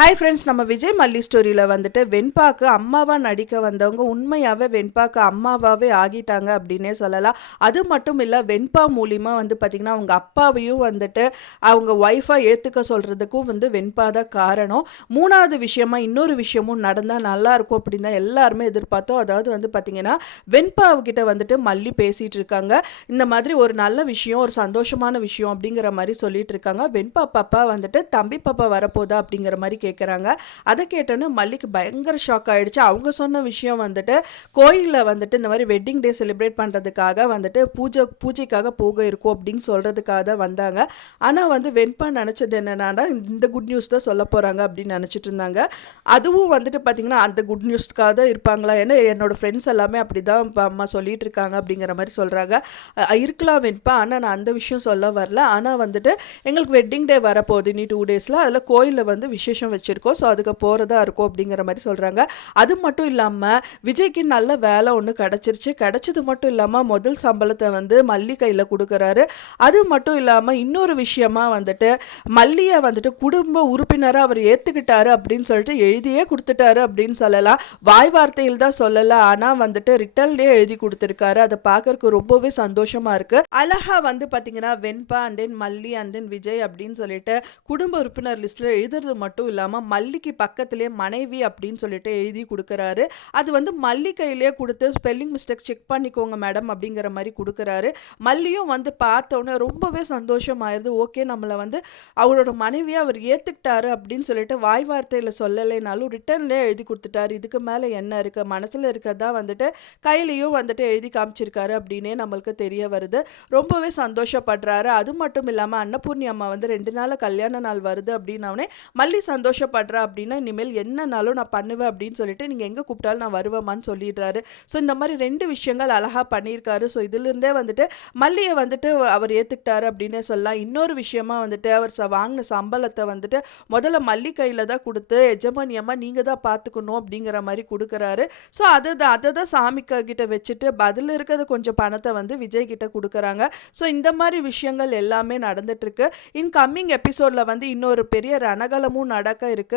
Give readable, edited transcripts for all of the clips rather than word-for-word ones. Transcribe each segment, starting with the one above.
Hi friends, நம்ம விஜய் மல்லி ஸ்டோரியில் வந்துட்டு வெண்பாக்கு அம்மாவாக நடிக்க வந்தவங்க உண்மையாகவே வெண்பாக்கு அம்மாவாகவே ஆகிட்டாங்க அப்படின்னே சொல்லலாம். அது மட்டும் இல்லை, வெண்பா மூலிமா வந்து பார்த்திங்கன்னா அவங்க அப்பாவையும் வந்துட்டு அவங்க ஒய்ஃபாக ஏற்றுக்க சொல்கிறதுக்கும் வந்து வெண்பா தான் காரணம். மூணாவது விஷயமா இன்னொரு விஷயமும் நடந்தால் நல்லாயிருக்கும் அப்படின்னு தான் எல்லாருமே எதிர்பார்த்தோம். அதாவது வந்து பார்த்திங்கன்னா வெண்பாவுக்கிட்ட வந்துட்டு மல்லி பேசிகிட்டு இருக்காங்க. இந்த மாதிரி ஒரு நல்ல விஷயம், ஒரு சந்தோஷமான விஷயம் அப்படிங்கிற மாதிரி சொல்லிட்டு இருக்காங்க. வெண்பா பாப்பா வந்துட்டு தம்பி பாப்பா வரப்போதா அப்படிங்கிற மாதிரி கேட்குறாங்க. அதை கேட்டோன்னு மல்லிக்கு பயங்கர ஷாக் ஆகிடுச்சு. அவங்க சொன்ன விஷயம் வந்துட்டு கோயிலில் வந்துட்டு இந்த மாதிரி வெட்டிங் டே செலிப்ரேட் பண்ணுறதுக்காக வந்துட்டு பூஜைக்காக போக இருக்கும் அப்படின்னு சொல்கிறதுக்காக தான் வந்தாங்க. ஆனால் வந்து வெண்பா நினச்சது என்னென்னா இந்த குட் நியூஸ் தான் சொல்ல போகிறாங்க அப்படின்னு நினச்சிட்டு இருந்தாங்க. அதுவும் வந்துட்டு பார்த்திங்கன்னா அந்த குட் நியூஸ்க்காக தான் இருப்பாங்களா, ஏன்னா என்னோடய ஃப்ரெண்ட்ஸ் எல்லாமே அப்படி தான் இப்போ அம்மா சொல்லிகிட்டு இருக்காங்க அப்படிங்கிற மாதிரி சொல்கிறாங்க. இருக்கலாம் வெண்பா, ஆனால் நான் அந்த விஷயம் சொல்ல வரல. ஆனால் வந்துட்டு எங்களுக்கு வெட்டிங் டே வரப்போகுது நீ 2 டேஸில், அதில் கோயிலில் வந்து விசேஷம் வச்சுருக்கோம், ஸோ அதுக்கு போகிறதா இருக்கும் அப்படிங்கிற மாதிரி சொல்கிறாங்க. அது மட்டும் இல்லாமல் விஜய்க்கு நல்ல வேலை ஒன்று கிடச்சிருச்சு. கிடச்சது மட்டும் இல்லாமல் முதல் சம்பளத்தை வந்து மல்லி கையில் கொடுக்குறாரு. அது மட்டும் இல்லாமல் இன்னொரு விஷயமா வந்துட்டு மல்லியை வந்துட்டு குடும்ப உறுப்பினராக அவர் ஏற்றுக்கிட்டாரு அப்படின்னு சொல்லிட்டு எழுதியே கொடுத்துட்டாரு அப்படின்னு சொல்லலாம். வாய் வார்த்தையில் தான் சொல்லலை, ஆனால் வந்துட்டு ரிட்டன்லேயே எழுதி கொடுத்துருக்காரு. அதை பார்க்கறதுக்கு ரொம்பவே சந்தோஷமாக இருக்குது. அழகாக வந்து பார்த்திங்கன்னா வெண்பா அண்ட் தென் மல்லி அண்ட் தென் விஜய் அப்படின்னு சொல்லிட்டு குடும்ப உறுப்பினர் லிஸ்ட்டில் எழுதுறது மட்டும் இல்லாமல் மல்லிக்கு பக்கத்திலே மனைவி அப்படின்னு சொல்லிட்டு எழுதி கொடுக்குறாரு. அது வந்து மல்லி கையிலே கொடுத்து ஸ்பெல்லிங் மிஸ்டேக் செக் பண்ணிக்கோங்க மேடம் அப்படிங்கிற மாதிரி கொடுக்குறாரு. மல்லியும் வந்து பார்த்தோன்னே ரொம்பவே சந்தோஷமாயிருது. ஓகே, நம்மளை வந்து அவரோட மனைவியை அவர் ஏற்றுக்கிட்டாரு அப்படின்னு சொல்லிட்டு வாய் வார்த்தையில் சொல்லலைனாலும் ரிட்டன்லேயே எழுதி கொடுத்துட்டாரு. இதுக்கு மேலே என்ன இருக்குது, மனசில் இருக்கிறதா வந்துட்டு கையிலையும் வந்துட்டு எழுதி காமிச்சிருக்காரு அப்படின்னே நம்மளுக்கு தெரிய வருது. ரொம்பவே சந்தோஷப்படுறாரு. அது மட்டும் இல்லாமல் அன்னபூர்ணி அம்மா வந்து 2 நாள் கல்யாண நாள் வருது அப்படின்னே மல்லி சந்தோஷப்படுறா அப்படின்னா இனிமேல் என்னன்னாலும் நான் பண்ணுவேன் அப்படின்னு சொல்லிட்டு நீங்கள் எங்கே கூப்பிட்டாலும் நான் வருவேமான்னு சொல்லிடுறாரு. ஸோ இந்த மாதிரி 2 விஷயங்கள் அழகாக பண்ணியிருக்காரு. ஸோ இதுலேருந்தே வந்துட்டு மல்லியை வந்துட்டு அவர் ஏற்றுக்கிட்டாரு அப்படின்னே சொல்லலாம். இன்னொரு விஷயமா வந்துட்டு அவர் வாங்கின சம்பளத்தை வந்துட்டு முதல்ல மல்லி கையில் தான் கொடுத்து எஜமானியம்மா நீங்கள் தான் பார்த்துக்கணும் அப்படிங்கிற மாதிரி கொடுக்குறாரு. ஸோ அதை தான் சாமிக்க கிட்ட வச்சுட்டு பதில் இருக்கிறது கொஞ்சம் பணத்தை வந்து விஜய் கிட்ட கொடுக்குறாங்க. ஸோ இந்த மாதிரி விஷயங்கள் எல்லாமே நடந்துட்டுருக்கு. இன் கம்மிங் எபிசோடில் வந்து இன்னொரு பெரிய ரணகலமும் நடக்க இருக்குது.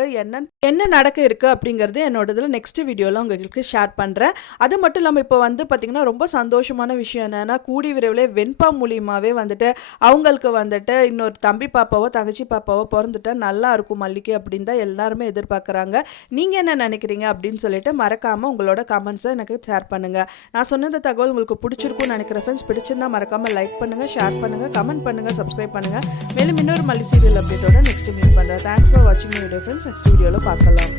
என்ன நடக்க இருக்குது அப்படிங்கிறது என்னோட இதில் நெக்ஸ்ட் வீடியோவில் உங்களுக்கு ஷேர் பண்ணுறேன். அது மட்டும் இல்லாமல் இப்போ வந்து பார்த்திங்கன்னா ரொம்ப சந்தோஷமான விஷயம் என்னென்னா கூடி விரைவில் வெண்பா மூலியமாகவே வந்துட்டு அவங்களுக்கு வந்துட்டு இன்னொரு தம்பி பாப்பாவோ தங்கச்சி பாப்பாவோ பிறந்துட்டா நல்லா இருக்கும் மல்லிகை அப்படின்னு தான் எல்லாருமே எதிர்பார்க்குறாங்க. நீங்கள் என்ன நினைக்கிறீங்க அப்படின்னு சொல்லிட்டு மறக்காமல் உங்களோட கமெண்ட்ஸை எனக்கு ஷேர் பண்ணுங்கள். நான் சொன்ன தகவல் உங்களுக்கு பிடிச்சிருக்கும்னு நினைக்கிறேன் ஃப்ரெண்ட்ஸ். பிடிச்சிருந்தா மறக்காமல் லைக் பண்ணுங்கள், ஷேர் பண்ணுங்கள், கமெண்ட் பண்ணுங்கள், சப்ஸ்கிரைப் பண்ணுங்கள். மேலும் இன்னொரு மல்லி சீரியல் அப்டேட்டோட நெக்ஸ்ட் மீட் பண்ணுறேன். தேங்க்ஸ் ஃபார் வாட்சிங் வீடியோ ஃப்ரெண்ட்ஸ். நெக்ஸ்ட் வீடியோவில் பார்க்கலாம்.